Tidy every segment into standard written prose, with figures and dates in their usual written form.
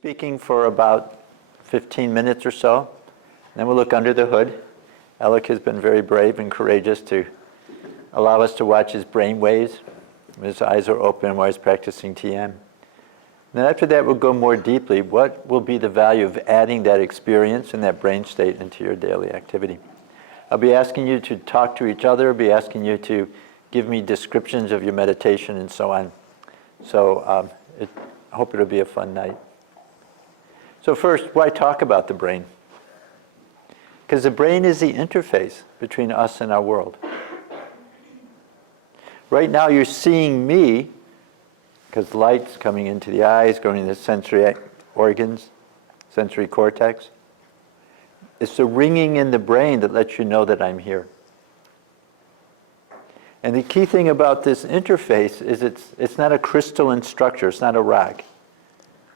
speaking for about 15 minutes or so. Then we'll look under the hood. Alec has been very brave and courageous to allow us to watch his brain waves. His eyes are open while he's practicing TM. Then after that, we'll go more deeply. What will be the value of adding that experience and that brain state into your daily activity? I'll be asking you to talk to each other, be asking you to give me descriptions of your meditation and so on. So I hope it'll be a fun night. So first, why talk about the brain? Because the brain is the interface between us and our world. Right now you're seeing me, because light's coming into the eyes, going into the sensory organs, sensory cortex. It's the ringing in the brain that lets you know that I'm here. And the key thing about this interface is it's not a crystalline structure, it's not a rock.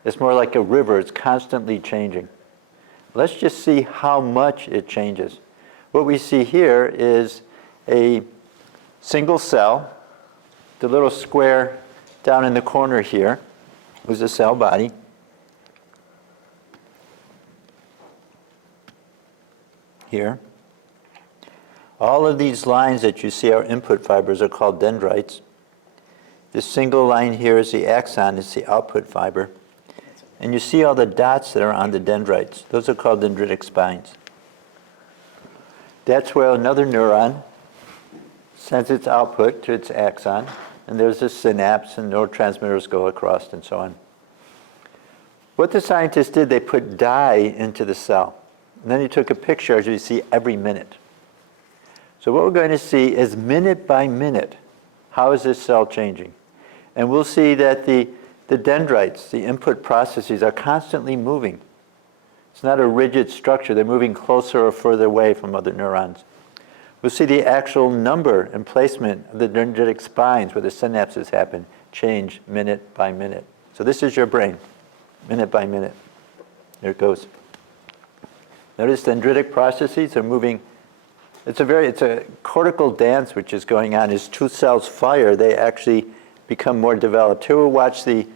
It's more like a river, it's constantly changing. Let's just see how much it changes. What we see here is a single cell. The little square down in the corner here was the cell body. Here. All of these lines that you see are input fibers are called dendrites. This single line here is the axon, it's the output fiber. And you see all the dots that are on the dendrites. Those are called dendritic spines. That's where another neuron sends its output to its axon, and there's a synapse and neurotransmitters go across and so on. What the scientists did, they put dye into the cell. And then he took a picture, as you see, every minute. So what we're going to see is minute by minute, how is this cell changing? And we'll see that the dendrites, the input processes, are constantly moving. It's not a rigid structure. They're moving closer or further away from other neurons. We'll see the actual number and placement of the dendritic spines where the synapses happen change minute by minute. So this is your brain, minute by minute. There it goes. Notice dendritic processes are moving. It's a cortical dance which is going on. As two cells fire, they actually become more developed. Here we'll watch the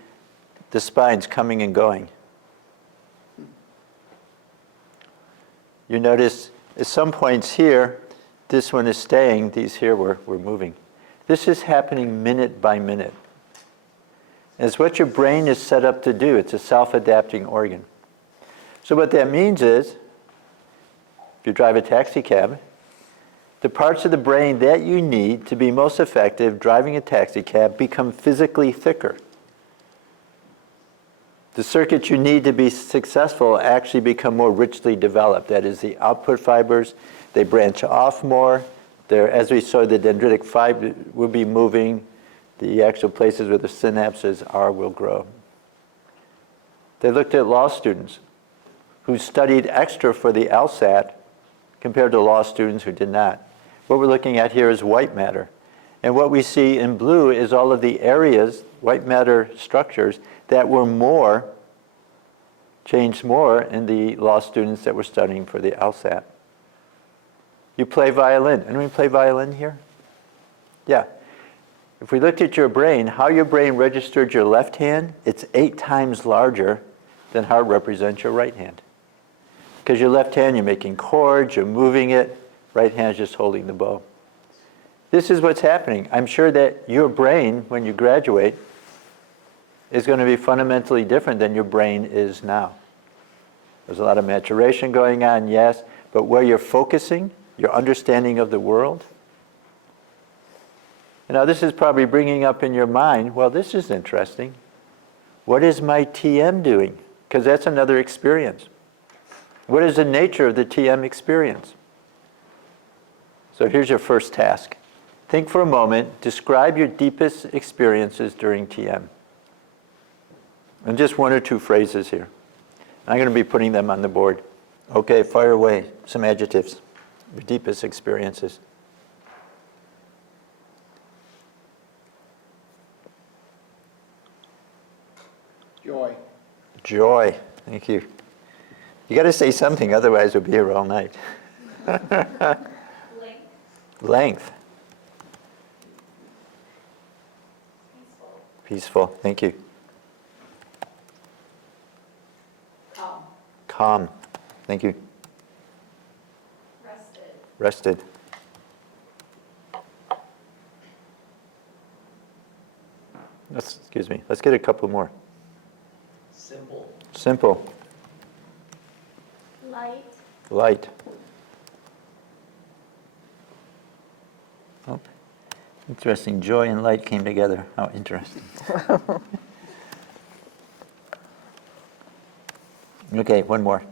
spines coming and going. You notice at some points here, this one is staying, these here we're moving. This is happening minute by minute. And it's what your brain is set up to do. It's a self-adapting organ. So what that means is, if you drive a taxi cab, the parts of the brain that you need to be most effective driving a taxi cab become physically thicker. The circuits you need to be successful actually become more richly developed. That is, the output fibers, they branch off more. As we saw, the dendritic fiber will be moving. The actual places where the synapses are will grow. They looked at law students who studied extra for the LSAT compared to law students who did not. What we're looking at here is white matter. And what we see in blue is all of the areas, white matter structures, that were changed more in the law students that were studying for the LSAT. You play violin. Anyone play violin here? Yeah. If we looked at your brain, how your brain registered your left hand, it's 8 times larger than how it represents your right hand. Because your left hand, you're making chords, you're moving it. Right hand is just holding the bow. This is what's happening. I'm sure that your brain, when you graduate, is going to be fundamentally different than your brain is now. There's a lot of maturation going on, yes, but where you're focusing, your understanding of the world. Now this is probably bringing up in your mind, well, this is interesting. What is my TM doing? Because that's another experience. What is the nature of the TM experience? So here's your first task. Think for a moment, describe your deepest experiences during TM. And just 1 or 2 phrases here. I'm going to be putting them on the board. Okay, fire away. Some adjectives. Your deepest experiences. Joy. Joy. Thank you. You got to say something, otherwise we'll be here all night. Length. Peaceful. Thank you. calm. Thank you. Rested. Excuse me. Let's get a couple more. Simple. Light. Oh, interesting. Joy and light came together. How interesting. Okay, one more.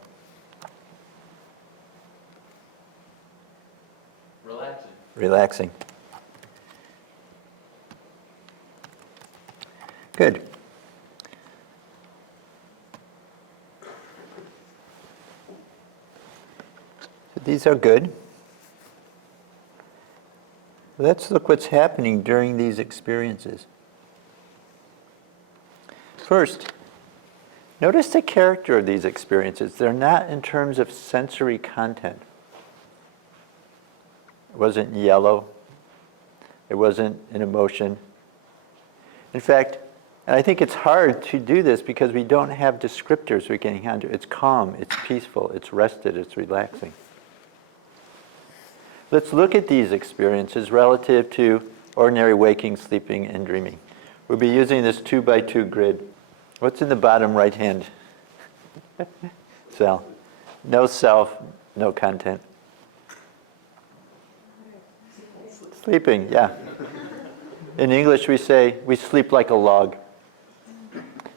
Relaxing. Good. So these are good. Let's look what's happening during these experiences. First, notice the character of these experiences. They're not in terms of sensory content. It wasn't yellow. It wasn't an emotion. In fact, and I think it's hard to do this because we don't have descriptors we can hand to. It's calm, it's peaceful, it's rested, it's relaxing. Let's look at these experiences relative to ordinary waking, sleeping, and dreaming. We'll be using this 2x2 grid. What's in the bottom right-hand cell? No self, no content. Sleeping, yeah. In English, we say, we sleep like a log.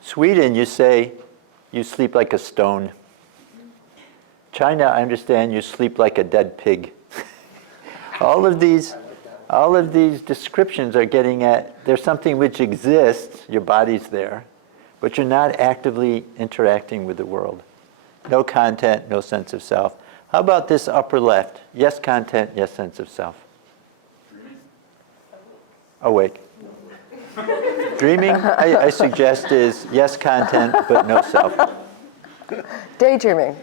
Sweden, you say, you sleep like a stone. China, I understand, you sleep like a dead pig. All of these descriptions are getting at, there's something which exists, your body's there, but you're not actively interacting with the world. No content, no sense of self. How about this upper left? Yes content, yes sense of self. Awake. Dreaming, I suggest, is yes content, but no self. Daydreaming.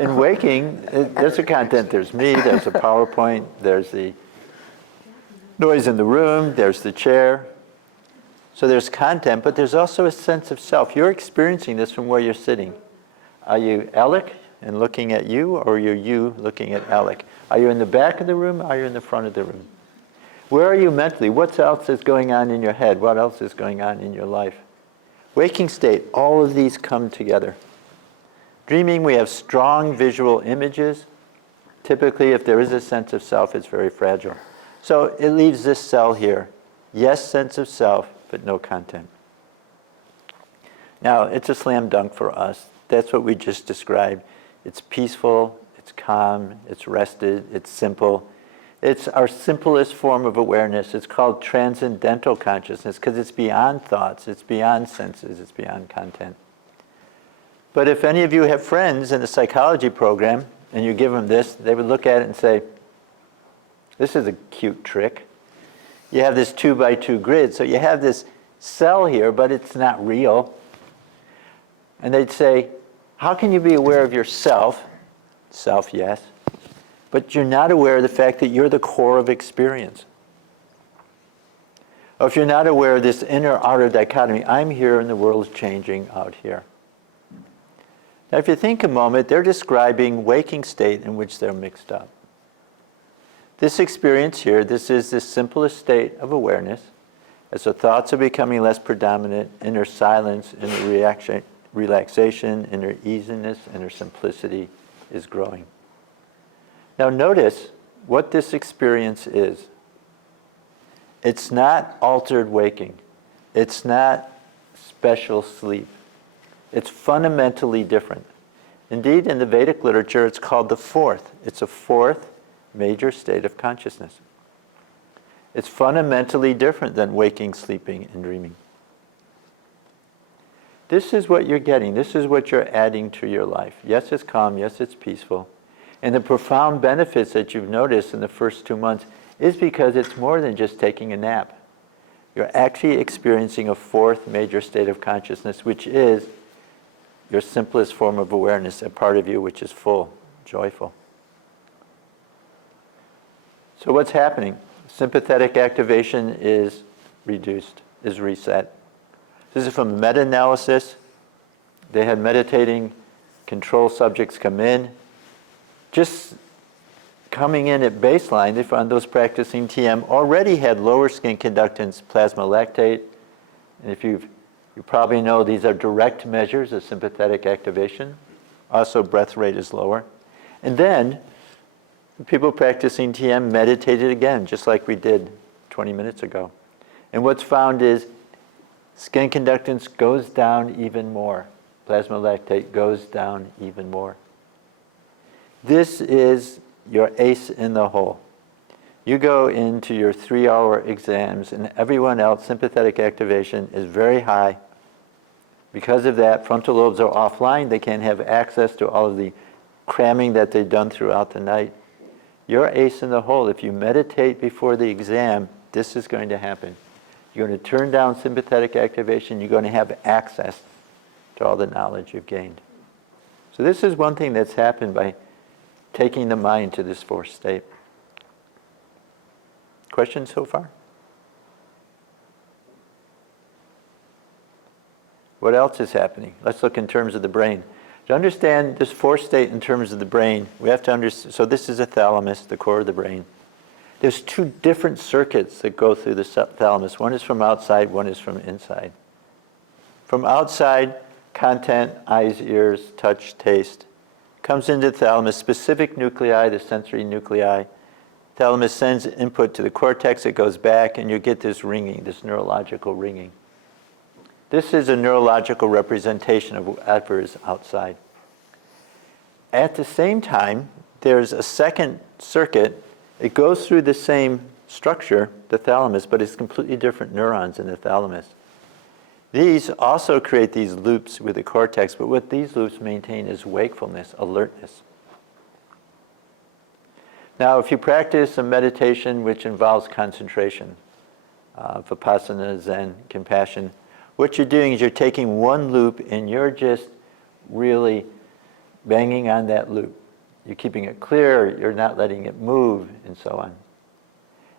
In waking, there's a content. There's me, there's a PowerPoint, there's the noise in the room, there's the chair. So there's content, but there's also a sense of self. You're experiencing this from where you're sitting. Are you Alec and looking at you, or are you looking at Alec? Are you in the back of the room, or are you in the front of the room? Where are you mentally? What else is going on in your head? What else is going on in your life? Waking state, all of these come together. Dreaming, we have strong visual images. Typically, if there is a sense of self, it's very fragile. So it leaves this cell here. Yes, sense of self, but no content. Now, it's a slam dunk for us. That's what we just described. It's peaceful, it's calm, it's rested, it's simple. It's our simplest form of awareness. It's called transcendental consciousness because it's beyond thoughts, it's beyond senses, it's beyond content. But if any of you have friends in the psychology program and you give them this, they would look at it and say, this is a cute trick. You have this 2x2 grid, so you have this cell here, but it's not real. And they'd say, how can you be aware of yourself? Self, yes. But you're not aware of the fact that you're the core of experience. Or if you're not aware of this inner-outer dichotomy, I'm here and the world's changing out here. Now, if you think a moment, they're describing waking state in which they're mixed up. This experience here, this is the simplest state of awareness. As the thoughts are becoming less predominant, inner silence, inner relaxation, inner easiness, inner simplicity is growing. Now notice what this experience is. It's not altered waking. It's not special sleep. It's fundamentally different. Indeed, in the Vedic literature, it's called the fourth. It's a fourth major state of consciousness. It's fundamentally different than waking, sleeping, and dreaming. This is what you're getting. This is what you're adding to your life. Yes, it's calm. Yes, it's peaceful. And the profound benefits that you've noticed in the first 2 months is because it's more than just taking a nap. You're actually experiencing a fourth major state of consciousness, which is your simplest form of awareness, a part of you which is full, joyful. So what's happening? Sympathetic activation is reduced, is reset. This is from meta-analysis. They had meditating control subjects come in. Just coming in at baseline, they found those practicing TM already had lower skin conductance, plasma lactate. And if you probably know these are direct measures of sympathetic activation. Also, breath rate is lower. And then people practicing TM meditated again, just like we did 20 minutes ago. And what's found is skin conductance goes down even more. Plasma lactate goes down even more. This is your ace in the hole. You go into your 3-hour exams and everyone else, sympathetic activation is very high. Because of that, frontal lobes are offline. They can't have access to all of the cramming that they've done throughout the night. You're ace in the hole. If you meditate before the exam, this is going to happen. You're going to turn down sympathetic activation. You're going to have access to all the knowledge you've gained. So this is one thing that's happened by taking the mind to this fourth state. Questions so far? What else is happening? Let's look in terms of the brain. To understand this fourth state in terms of the brain, we have to understand, so this is a thalamus, the core of the brain. There's two different circuits that go through the thalamus. One is from outside, one is from inside. From outside, content, eyes, ears, touch, taste. Comes into the thalamus, specific nuclei, the sensory nuclei. Thalamus sends input to the cortex, it goes back, and you get this ringing, this neurological ringing. This is a neurological representation of whatever is outside. At the same time, there's a second circuit. It goes through the same structure, the thalamus, but it's completely different neurons in the thalamus. These also create these loops with the cortex, but what these loops maintain is wakefulness, alertness. Now, if you practice a meditation which involves concentration, vipassana, Zen, compassion, what you're doing is you're taking one loop and you're just really banging on that loop. You're keeping it clear, you're not letting it move, and so on.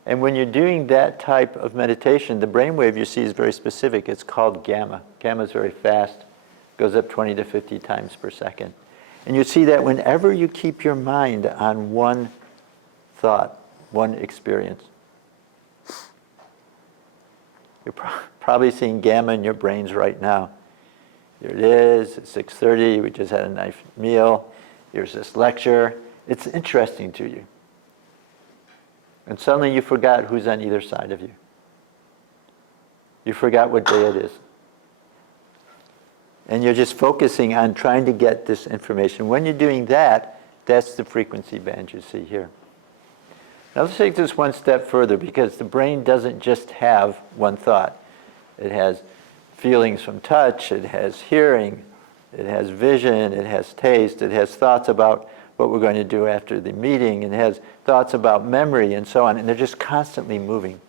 And when you're doing that type of meditation, the brainwave you see is very specific. It's called gamma. Gamma is very fast, goes up 20 to 50 times per second. And you see that whenever you keep your mind on one thought, one experience, you're probably seeing gamma in your brains right now. Here it is, it's 6:30, we just had a nice meal, here's this lecture. It's interesting to you. And suddenly you forgot who's on either side of you. You forgot what day it is. And you're just focusing on trying to get this information. When you're doing that, that's the frequency band you see here. Now let's take this one step further, because the brain doesn't just have one thought. It has feelings from touch, it has hearing, it has vision, it has taste, it has thoughts about what we're going to do after the meeting, and it has thoughts about memory and so on, and they're just constantly moving.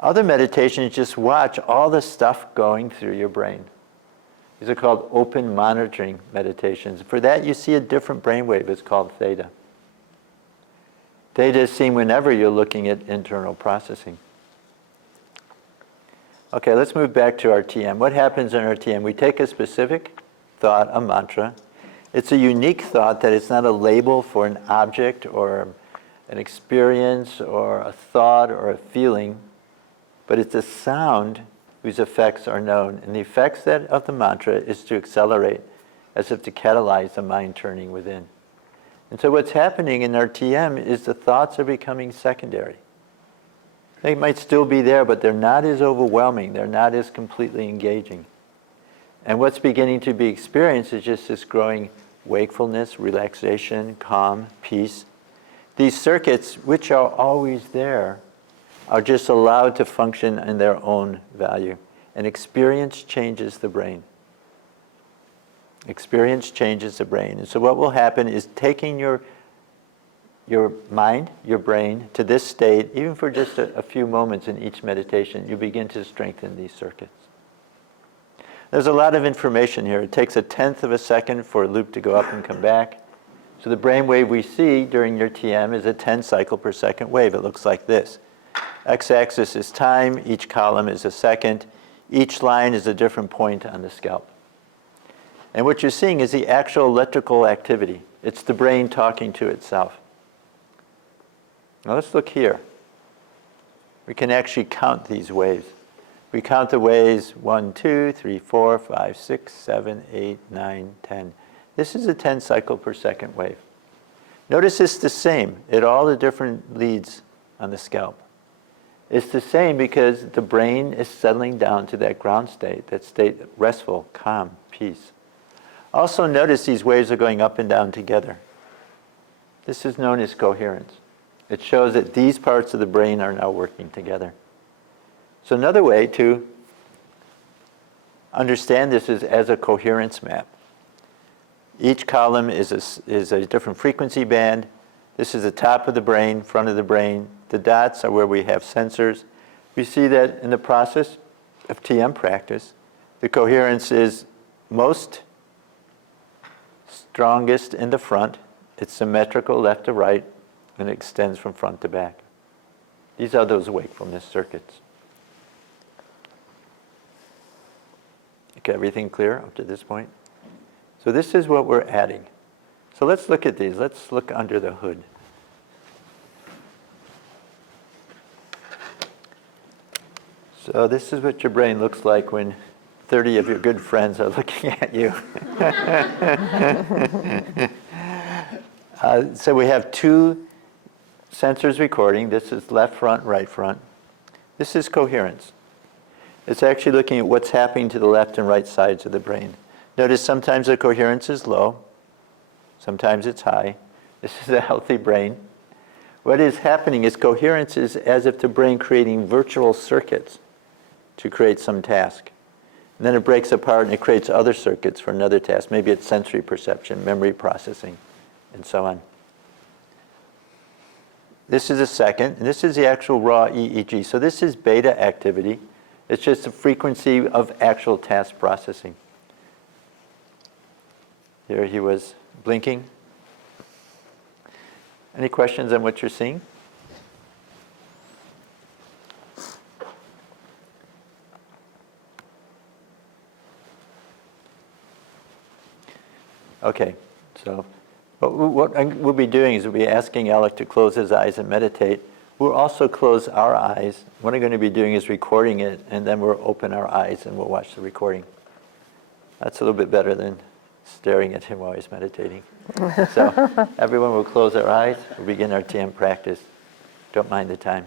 Other meditations just watch all the stuff going through your brain. These are called open monitoring meditations. For that, you see a different brainwave. It's called theta. Theta is seen whenever you're looking at internal processing. Okay, let's move back to our TM. What happens in our TM? We take a specific thought, a mantra. It's a unique thought that it's not a label for an object or an experience or a thought or a feeling, but it's a sound whose effects are known. And the effects of the mantra is to accelerate, as if to catalyze the mind turning within. And so what's happening in our TM is the thoughts are becoming secondary. They might still be there, but they're not as overwhelming. They're not as completely engaging. And what's beginning to be experienced is just this growing wakefulness, relaxation, calm, peace. These circuits, which are always there, are just allowed to function in their own value. And experience changes the brain. Experience changes the brain. And so what will happen is taking your mind, your brain, to this state, even for just a few moments in each meditation, you begin to strengthen these circuits. There's a lot of information here. It takes 1/10 of a second for a loop to go up and come back. So the brain wave we see during your TM is a 10 cycle per second wave. It looks like this. X-axis is time. Each column is a second. Each line is a different point on the scalp. And what you're seeing is the actual electrical activity. It's the brain talking to itself. Now let's look here. We can actually count these waves. We count the waves 1, 2, 3, 4, 5, 6, 7, 8, 9, 10. This is a 10 cycle per second wave. Notice it's the same at all the different leads on the scalp. It's the same because the brain is settling down to that ground state, that state restful, calm, peace. Also notice these waves are going up and down together. This is known as coherence. It shows that these parts of the brain are now working together. So another way to understand this is as a coherence map. Each column is a different frequency band. This is the top of the brain, front of the brain. The dots are where we have sensors. We see that in the process of TM practice, the coherence is most strongest in the front. It's symmetrical left to right, and it extends from front to back. These are those wakefulness circuits. Okay, everything clear up to this point? So this is what we're adding. So let's look at these. Let's look under the hood. So this is what your brain looks like when 30 of your good friends are looking at you. So we have two sensors recording. This is left front, right front. This is coherence. It's actually looking at what's happening to the left and right sides of the brain. Notice sometimes the coherence is low, sometimes it's high. This is a healthy brain. What is happening is coherence is as if the brain creating virtual circuits to create some task. And then it breaks apart and it creates other circuits for another task. Maybe it's sensory perception, memory processing, and so on. This is a second, and this is the actual raw EEG. So this is beta activity. It's just the frequency of actual task processing. Here he was blinking. Any questions on what you're seeing? Okay, so what we'll be doing is we'll be asking Alec to close his eyes and meditate. We'll also close our eyes. What I'm going to be doing is recording it, and then we'll open our eyes and we'll watch the recording. That's a little bit better than staring at him while he's meditating. So everyone will close their eyes. We'll begin our TM practice. Don't mind the time.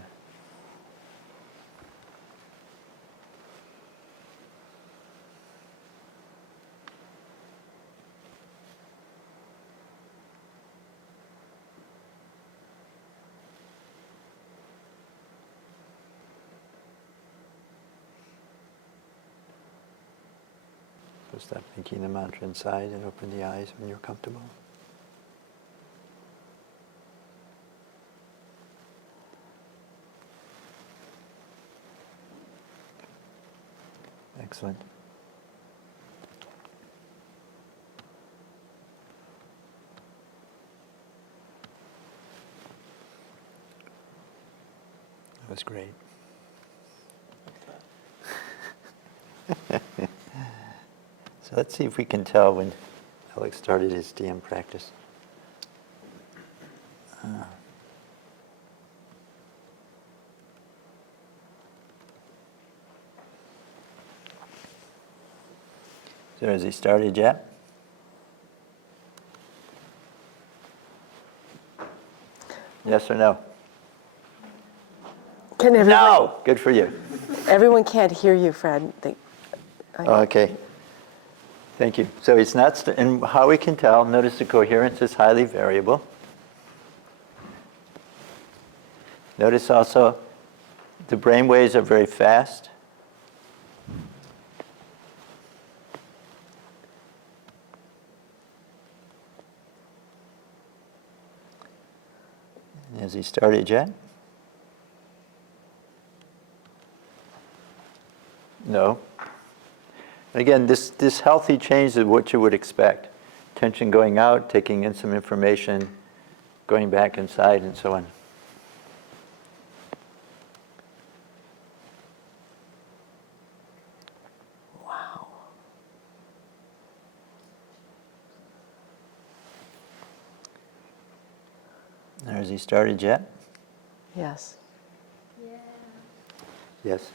So stop thinking the mantra inside and open the eyes when you're comfortable. Excellent. That was great. So let's see if we can tell when Alex started his TM practice. So has he started yet? Yes or no? Can everyone, No! Good for you. Everyone can't hear you, Fred. Okay. Thank you. So it's not, and how we can tell, notice the coherence is highly variable. Notice also the brain waves are very fast. Has he started yet? No. Again, this healthy change is what you would expect. Tension going out, taking in some information, going back inside, and so on. Wow. Has he started yet? Yes. Yes.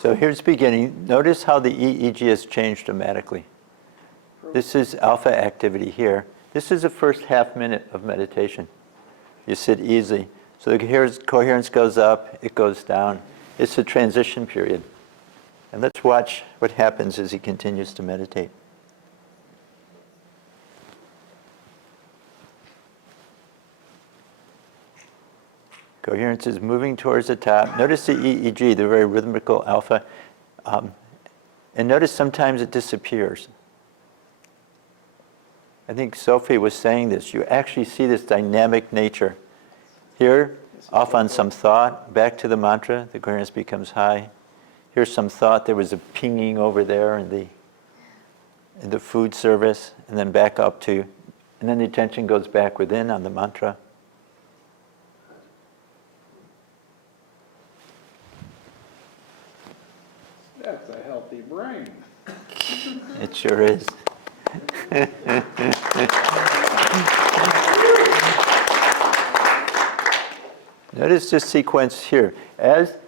So here's beginning. Notice how the EEG has changed dramatically. This is alpha activity here. This is the first half minute of meditation. You sit easy. So the coherence goes up, it goes down. It's a transition period. And let's watch what happens as he continues to meditate. Coherence is moving towards the top. Notice the EEG, the very rhythmical alpha. And notice sometimes it disappears. I think Sophie was saying this. You actually see this dynamic nature. Here, off on some thought, back to the mantra, the coherence becomes high. Here's some thought, there was a pinging over there in the food service, and then back up to, and then the attention goes back within on the mantra. That's a healthy brain. It sure is. Notice this sequence here. As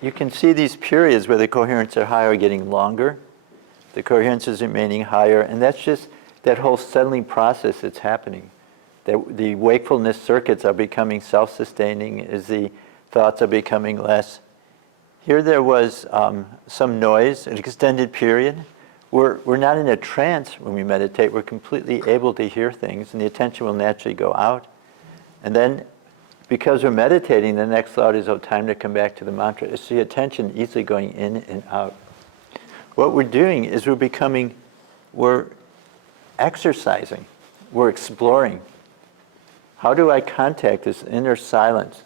you can see these periods where the coherence are higher are getting longer, the coherence is remaining higher, and that's just that whole settling process that's happening. The wakefulness circuits are becoming self-sustaining as the thoughts are becoming less. Here there was some noise, an extended period. We're not in a trance when we meditate. We're completely able to hear things, and the attention will naturally go out. And then, because we're meditating, the next thought is, oh, time to come back to the mantra. It's the attention easily going in and out. What we're doing is we're exercising, we're exploring. How do I contact this inner silence?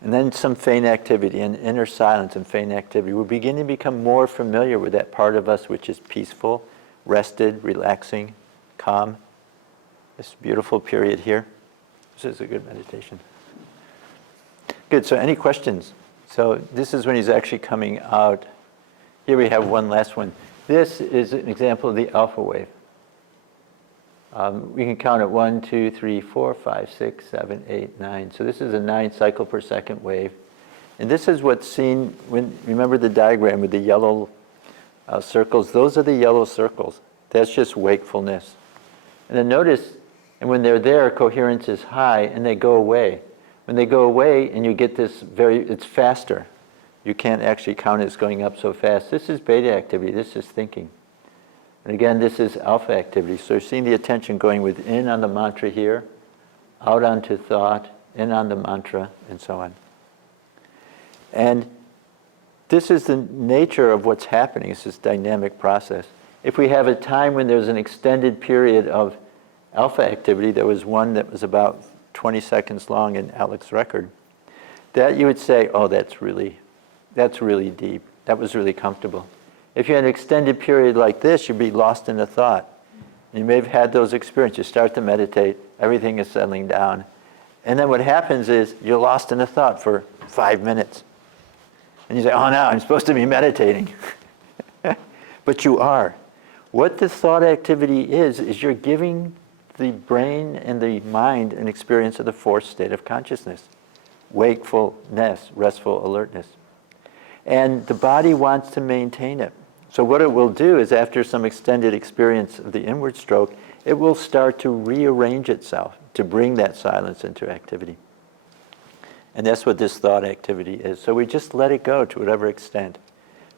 And then some faint activity, and inner silence and faint activity. We're beginning to become more familiar with that part of us which is peaceful, rested, relaxing, calm. This beautiful period here. This is a good meditation. Good, so any questions? So this is when he's actually coming out. Here we have one last one. This is an example of the alpha wave. We can count it 1, 2, 3, 4, 5, 6, 7, 8, 9. So this is a 9 cycle per second wave. And this is what's seen when, remember the diagram with the yellow circles? Those are the yellow circles. That's just wakefulness. And then notice, and when they're there, coherence is high, and they go away. When they go away, and you get this it's faster. You can't actually count it as going up so fast. This is beta activity. This is thinking. And again, this is alpha activity. So you're seeing the attention going within on the mantra here, out onto thought, in on the mantra, and so on. And this is the nature of what's happening. It's this dynamic process. If we have a time when there's an extended period of alpha activity, there was one that was about 20 seconds long in Alex's record, that you would say, oh, that's really deep. That was really comfortable. If you had an extended period like this, you'd be lost in a thought. You may have had those experiences. You start to meditate, everything is settling down. And then what happens is you're lost in a thought for 5 minutes. And you say, oh no, I'm supposed to be meditating. But you are. What the thought activity is you're giving the brain and the mind an experience of the fourth state of consciousness. Wakefulness, restful alertness. And the body wants to maintain it. So what it will do is after some extended experience of the inward stroke, it will start to rearrange itself to bring that silence into activity. And that's what this thought activity is. So we just let it go to whatever extent.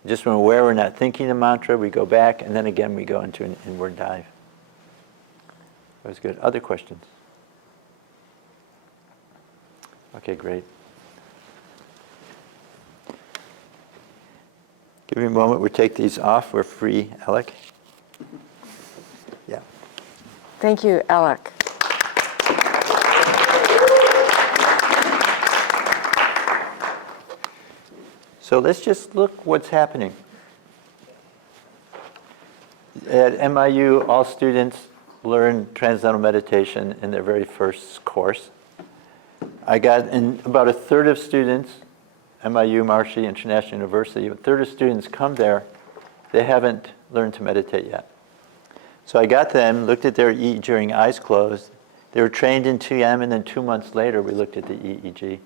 Just when we're not thinking the mantra, we go back, and then again we go into an inward dive. That was good. Other questions? Okay, great. Give me a moment. We'll take these off. We're free, Alec. Yeah. Thank you, Alec. So let's just look what's happening. At MIU, all students learn Transcendental meditation in their very first course. I got in about a third of students, MIU, Marshall International University, a third of students come there, they haven't learned to meditate yet. So I got them, looked at their EEG during eyes closed. They were trained in TM, and then 2 months later, we looked at the EEG.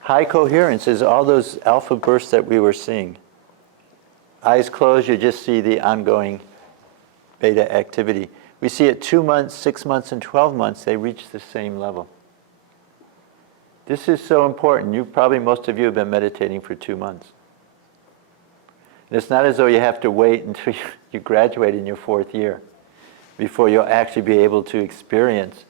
High coherence is all those alpha bursts that we were seeing. Eyes closed, you just see the ongoing beta activity. We see at 2 months, 6 months, and 12 months, they reach the same level. This is so important. Most of you have been meditating for 2 months. And it's not as though you have to wait until you graduate in your 4th year before you'll actually be able to experience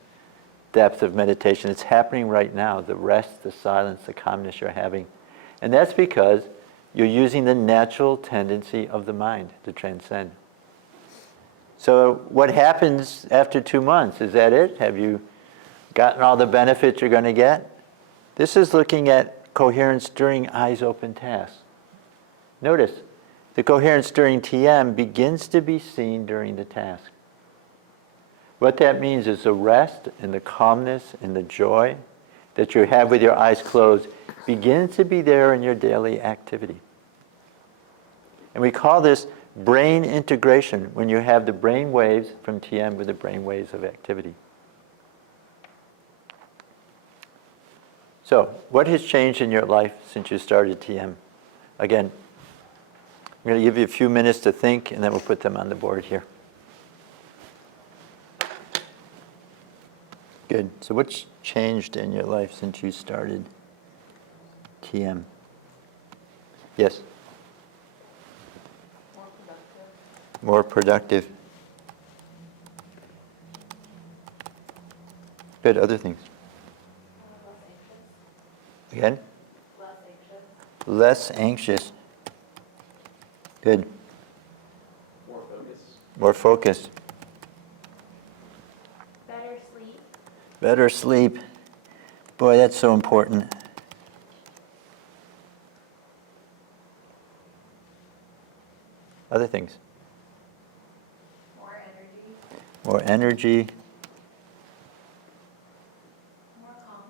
depth of meditation. It's happening right now, the rest, the silence, the calmness you're having. And that's because you're using the natural tendency of the mind to transcend. So what happens after 2 months? Is that it? Have you gotten all the benefits you're going to get? This is looking at coherence during eyes open tasks. Notice, the coherence during TM begins to be seen during the task. What that means is the rest and the calmness and the joy that you have with your eyes closed begins to be there in your daily activity. And we call this brain integration, when you have the brain waves from TM with the brain waves of activity. So, what has changed in your life since you started TM? Again, I'm going to give you a few minutes to think, and then we'll put them on the board here. Good. So what's changed in your life since you started TM? Yes? More productive. Good. Other things? Again? Less anxious. Good. More focus. More focused. Better sleep. Better sleep. Boy, that's so important. Other things? More energy. More energy. More calm.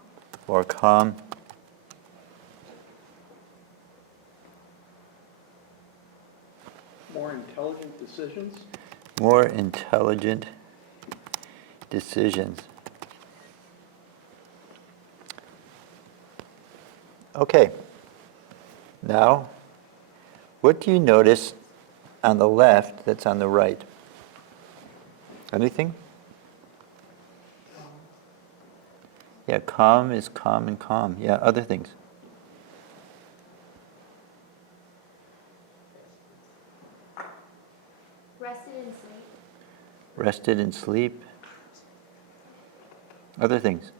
More calm. More intelligent decisions. More intelligent decisions. Okay. Now, what do you notice on the left that's on the right? Anything? Yeah, calm is calm and calm. Yeah, other things. Rested in sleep. Rested in sleep. Other things.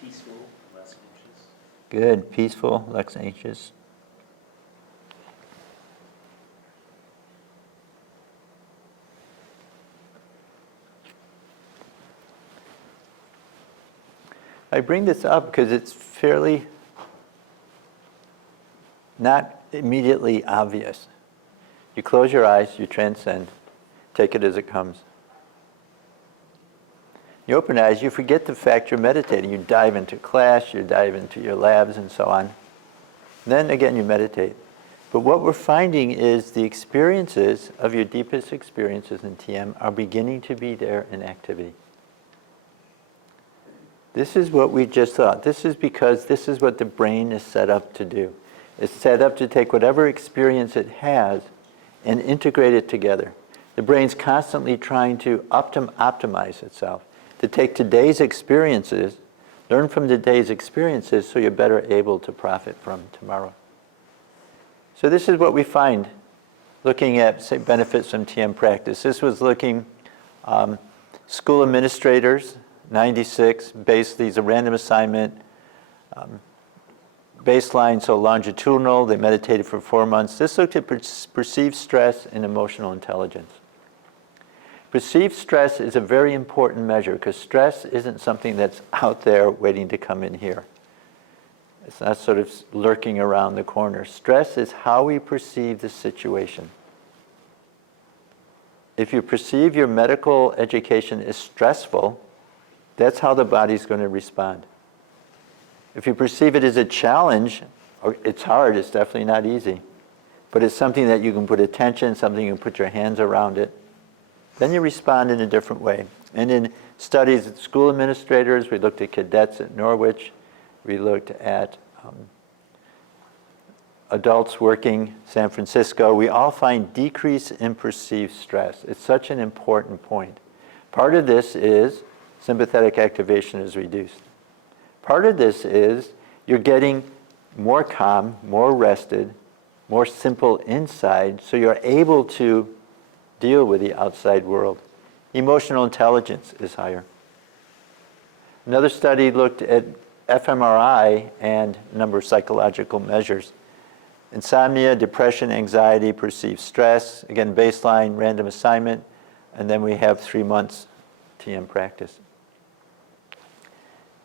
Peaceful, less anxious. Good, peaceful, less anxious. I bring this up because it's fairly not immediately obvious. You close your eyes, you transcend, take it as it comes. You open your eyes, you forget the fact you're meditating. You dive into class, you dive into your labs and so on. Then again, you meditate. But what we're finding is the experiences of your deepest experiences in TM are beginning to be there in activity. This is what we just thought. This is because this is what the brain is set up to do. It's set up to take whatever experience it has and integrate it together. The brain's constantly trying to optimize itself, to take today's experiences, learn from today's experiences so you're better able to profit from tomorrow. So this is what we find looking at, say, benefits from TM practice. This was looking school administrators, 96, basically it's a random assignment, baseline, so longitudinal, they meditated for 4 months. This looked at perceived stress and emotional intelligence. Perceived stress is a very important measure because stress isn't something that's out there waiting to come in here. It's not sort of lurking around the corner. Stress is how we perceive the situation. If you perceive your medical education as stressful, that's how the body's going to respond. If you perceive it as a challenge, or it's hard, it's definitely not easy, but it's something that you can put attention, something you can put your hands around it. Then you respond in a different way. And in studies at school administrators, we looked at cadets at Norwich, we looked at adults working San Francisco, we all find decrease in perceived stress. It's such an important point. Part of this is sympathetic activation is reduced. Part of this is you're getting more calm, more rested, more simple inside, so you're able to deal with the outside world. Emotional intelligence is higher. Another study looked at fMRI and a number of psychological measures. Insomnia, depression, anxiety, perceived stress, again, baseline, random assignment, and then we have 3 months TM practice.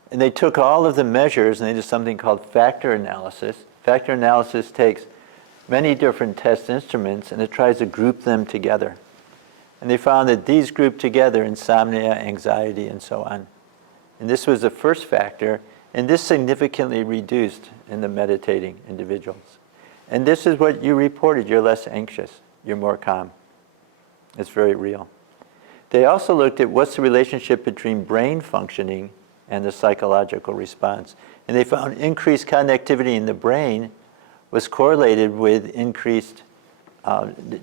And they took all of the measures and they did something called factor analysis. Factor analysis takes many different test instruments and it tries to group them together. And they found that these group together insomnia, anxiety, and so on. And this was the first factor, and this significantly reduced in the meditating individuals. And this is what you reported, you're less anxious, you're more calm. It's very real. They also looked at what's the relationship between brain functioning and the psychological response. And they found increased connectivity in the brain was correlated with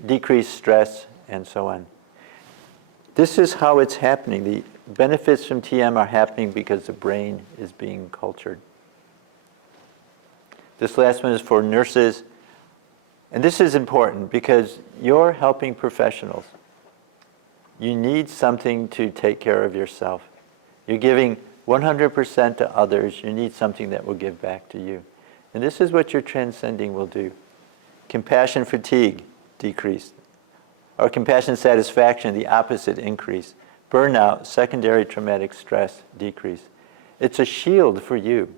decreased stress and so on. This is how it's happening. The benefits from TM are happening because the brain is being cultured. This last one is for nurses. And this is important because you're helping professionals. You need something to take care of yourself. You're giving 100% to others. You need something that will give back to you. And this is what your transcending will do. Compassion fatigue, decreased. Or compassion satisfaction, the opposite, increase. Burnout, secondary traumatic stress, decrease. It's a shield for you.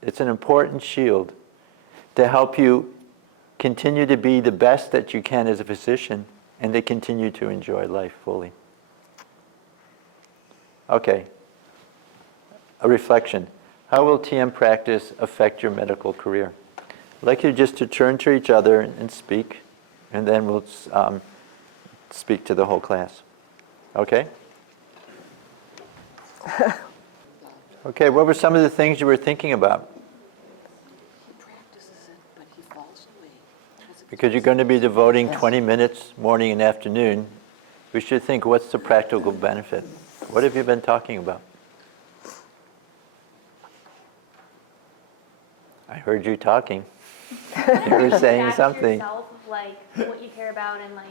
It's an important shield to help you continue to be the best that you can as a physician and to continue to enjoy life fully. Okay. A reflection. How will TM practice affect your medical career? I'd like you just to turn to each other and speak, and then we'll speak to the whole class. Okay? Okay, what were some of the things you were thinking about? He practices it, but he falls away. Because you're going to be devoting 20 minutes morning and afternoon, we should think, what's the practical benefit? What have you been talking about? I heard you talking. You were saying Back to something. yourself, like what you care about, and like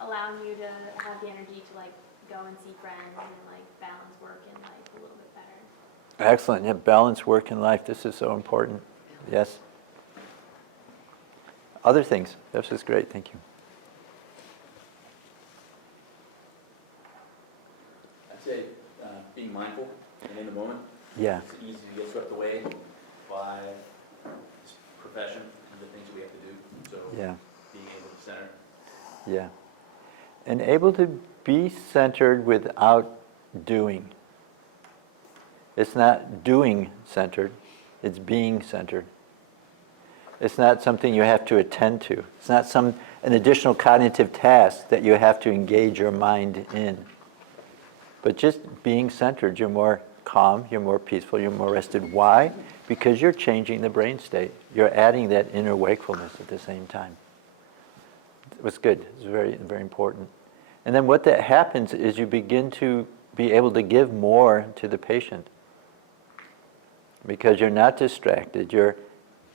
allowing you to have the energy to like go and see friends and like balance work and life a little bit better. Excellent. Yeah, balance work and life. This is so important. Yes. Other things. This is great. Thank you. I'd say being mindful and in the moment. Yeah. It's easy to get swept away by this profession and the things we have to do. So Yeah. being able to center. Yeah. And able to be centered without doing. It's not doing centered, it's being centered. It's not something you have to attend to. It's not an additional cognitive task that you have to engage your mind in. But just being centered, you're more calm, you're more peaceful, you're more rested. Why? Because you're changing the brain state. You're adding that inner wakefulness at the same time. It was good. It's very, very important. And then what that happens is you begin to be able to give more to the patient. Because you're not distracted, you're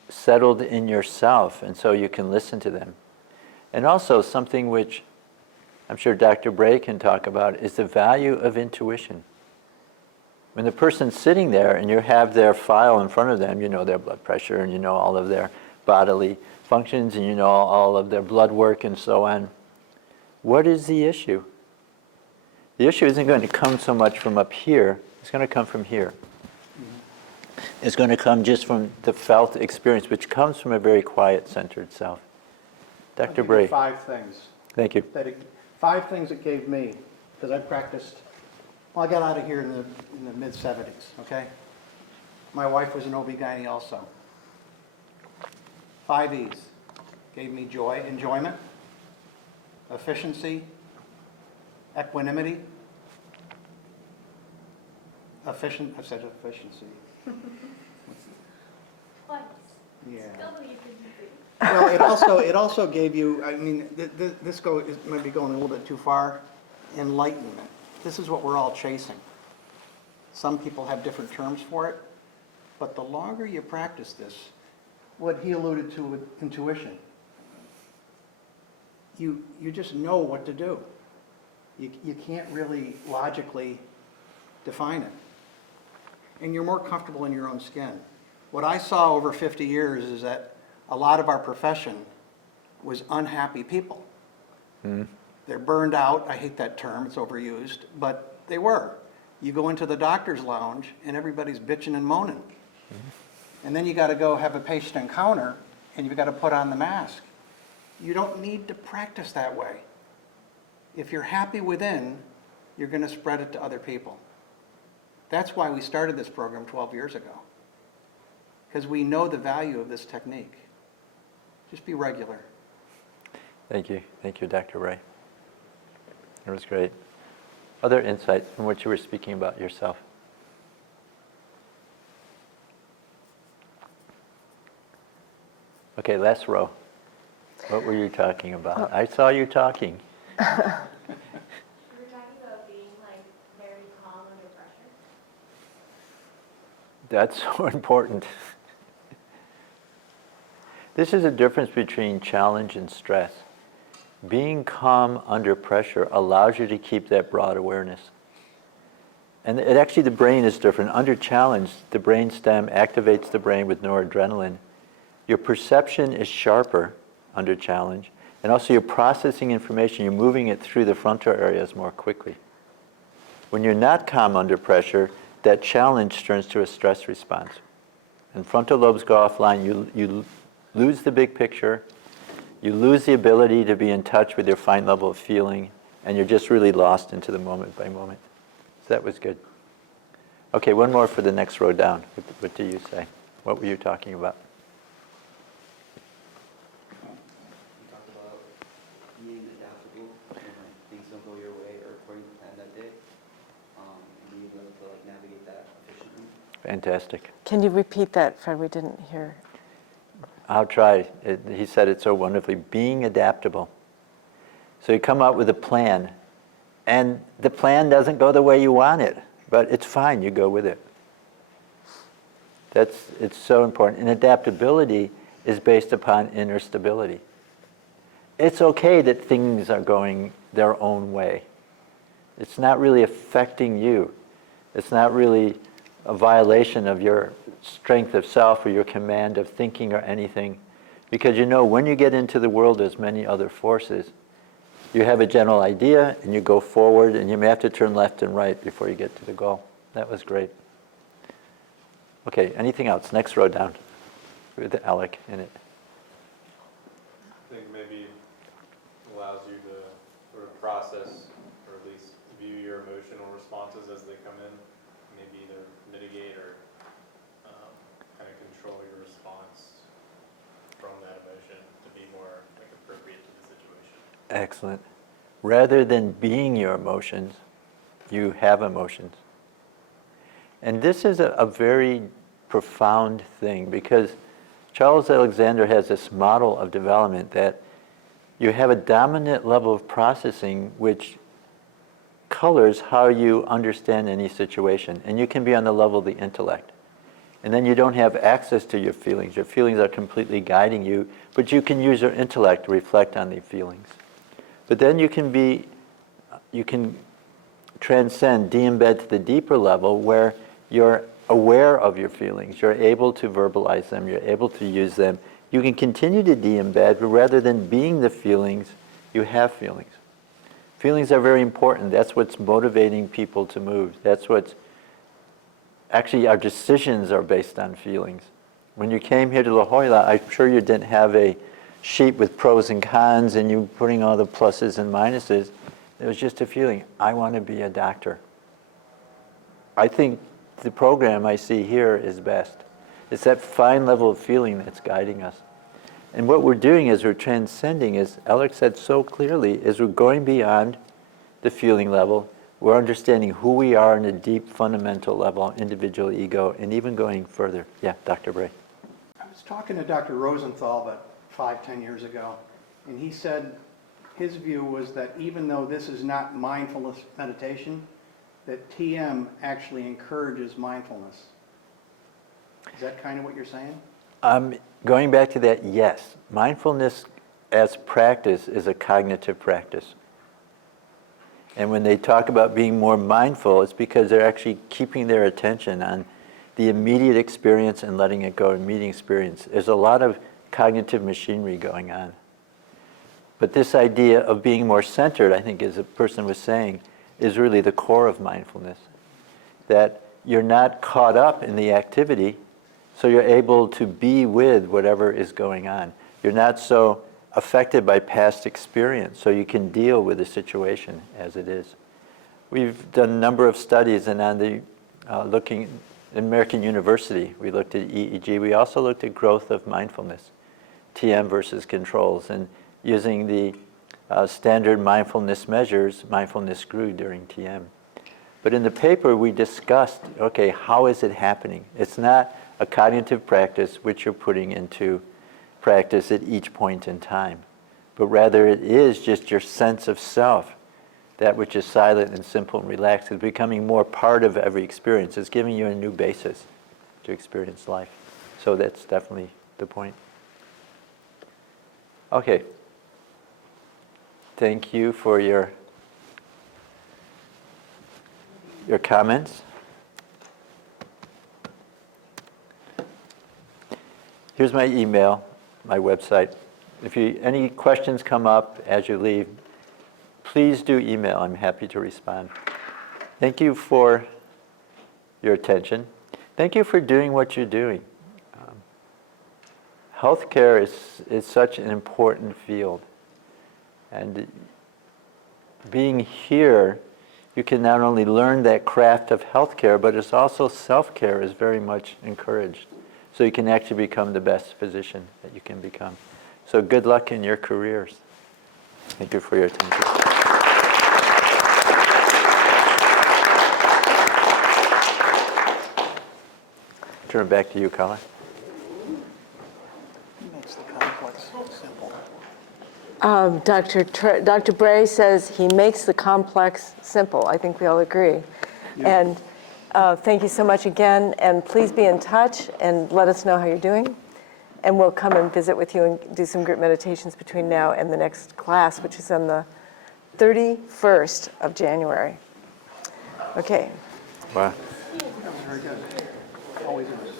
settled in yourself, and so you can listen to them. And also something which I'm sure Dr. Bray can talk about is the value of intuition. When the person's sitting there and you have their file in front of them, you know their blood pressure and you know all of their bodily functions and you know all of their blood work and so on. What is the issue? The issue isn't going to come so much from up here, it's going to come from here. It's going to come just from the felt experience, which comes from a very quiet, centered self. I'll Dr. give you Bray. 5 things. Thank you. 5 things it gave me, because I practiced, well, I got out of here in the mid-70s, okay? My wife was an OB-GYN also. 5 E's. gave me joy, enjoyment, efficiency, equanimity, I said efficiency. Twice. Yeah. Still believe efficiency. Well, it also gave you, I mean, it might be going a little bit too far, enlightenment. This is what we're all chasing. Some people have different terms for it, but the longer you practice this, what he alluded to with intuition, you just know what to do. You can't really logically define it. And you're more comfortable in your own skin. What I saw over 50 years is that a lot of our profession was unhappy people. They're burned out. I hate that term, it's overused, but they were. You go into the doctor's lounge and everybody's bitching and moaning. And then you got to go have a patient encounter and you've got to put on the mask. You don't need to practice that way. If you're happy within, you're going to spread it to other people. That's why we started this program 12 years ago. Because we know the value of this technique. Just be regular. Thank you. Thank you, Dr. Ray. It was great. Other insights from what you were speaking about yourself? Okay, last row. What were you talking about? I saw you talking. You were talking about being like very calm under pressure. That's so important. This is a difference between challenge and stress. Being calm under pressure allows you to keep that broad awareness. And actually the brain is different. Under challenge, the brain stem activates the brain with noradrenaline. Your perception is sharper under challenge, and also you're processing information, you're moving it through the frontal areas more quickly. When you're not calm under pressure, that challenge turns to a stress response. And frontal lobes go offline, you lose the big picture, you lose the ability to be in touch with your fine level of feeling, and you're just really lost into the moment by moment. So that was good. Okay, one more for the next row down. What do you say? What were you talking about? You talked about being adaptable when things don't go your way or according to the plan that day, and being able to navigate that efficiently. Fantastic. Can you repeat that, Fred? We didn't hear. I'll try. He said it so wonderfully. Being adaptable. So you come up with a plan, and the plan doesn't go the way you want it, but it's fine. You go with it. It's so important. And adaptability is based upon inner stability. It's okay that things are going their own way. It's not really affecting you. It's not really a violation of your strength of self or your command of thinking or anything. Because you know, when you get into the world, there's many other forces. You have a general idea, and you go forward, and you may have to turn left and right before you get to the goal. That was great. Okay, anything else? Next row down with Alec in it. I think maybe allows you to sort of process, or at least view your emotional responses as they come in. Maybe either mitigate or kind of control your response from that emotion to be more appropriate to the situation. Excellent. Rather than being your emotions, you have emotions. And this is a very profound thing, because Charles Alexander has this model of development that you have a dominant level of processing which colors how you understand any situation. And you can be on the level of the intellect. And then you don't have access to your feelings. Your feelings are completely guiding you, but you can use your intellect to reflect on the feelings. But then you can transcend, de-embed to the deeper level where you're aware of your feelings. You're able to verbalize them. You're able to use them. You can continue to de-embed, but rather than being the feelings, you have feelings. Feelings are very important. That's what's motivating people to move. That's what's actually, our decisions are based on feelings. When you came here to La Jolla, I'm sure you didn't have a sheet with pros and cons and you putting all the pluses and minuses. It was just a feeling. I want to be a doctor. I think the program I see here is best. It's that fine level of feeling that's guiding us. And what we're doing as we're transcending, as Alex said so clearly, is we're going beyond the feeling level. We're understanding who we are on a deep, fundamental level, individual ego, and even going further. Yeah, Dr. Bray. I was talking to Dr. Rosenthal about 5-10 years ago, and he said his view was that even though this is not mindfulness meditation, that TM actually encourages mindfulness. Is that kind of what you're saying? Going back to that, yes. Mindfulness as practice is a cognitive practice. And when they talk about being more mindful, it's because they're actually keeping their attention on the immediate experience and letting it go, immediate experience. There's a lot of cognitive machinery going on. But this idea of being more centered, I think as a person was saying, is really the core of mindfulness. That you're not caught up in the activity, so you're able to be with whatever is going on. You're not so affected by past experience, so you can deal with the situation as it is. We've done a number of studies, and on the looking in American University, we looked at EEG. We also looked at growth of mindfulness, TM versus controls, and using the standard mindfulness measures, mindfulness grew during TM. But in the paper, we discussed, okay, how is it happening? It's not a cognitive practice which you're putting into practice at each point in time, but rather it is just your sense of self, that which is silent and simple and relaxed, is becoming more part of every experience. It's giving you a new basis to experience life. So that's definitely the point. Okay. Thank you for your comments. Here's my email, my website. If any questions come up as you leave, please do email. I'm happy to respond. Thank you for your attention. Thank you for doing what you're doing. Healthcare is such an important field. And being here, you can not only learn that craft of healthcare, but it's also self-care is very much encouraged. So you can actually become the best physician that you can become. So good luck in your careers. Thank you for your attention. Turn it back to you, Colin. He makes the complex simple. Dr. Bray says he makes the complex simple. I think we all agree. Yeah. And thank you so much again. And please be in touch and let us know how you're doing. And we'll come and visit with you and do some group meditations between now and the next class, which is on the 31st of January. Okay. Wow. That was very good. Always is.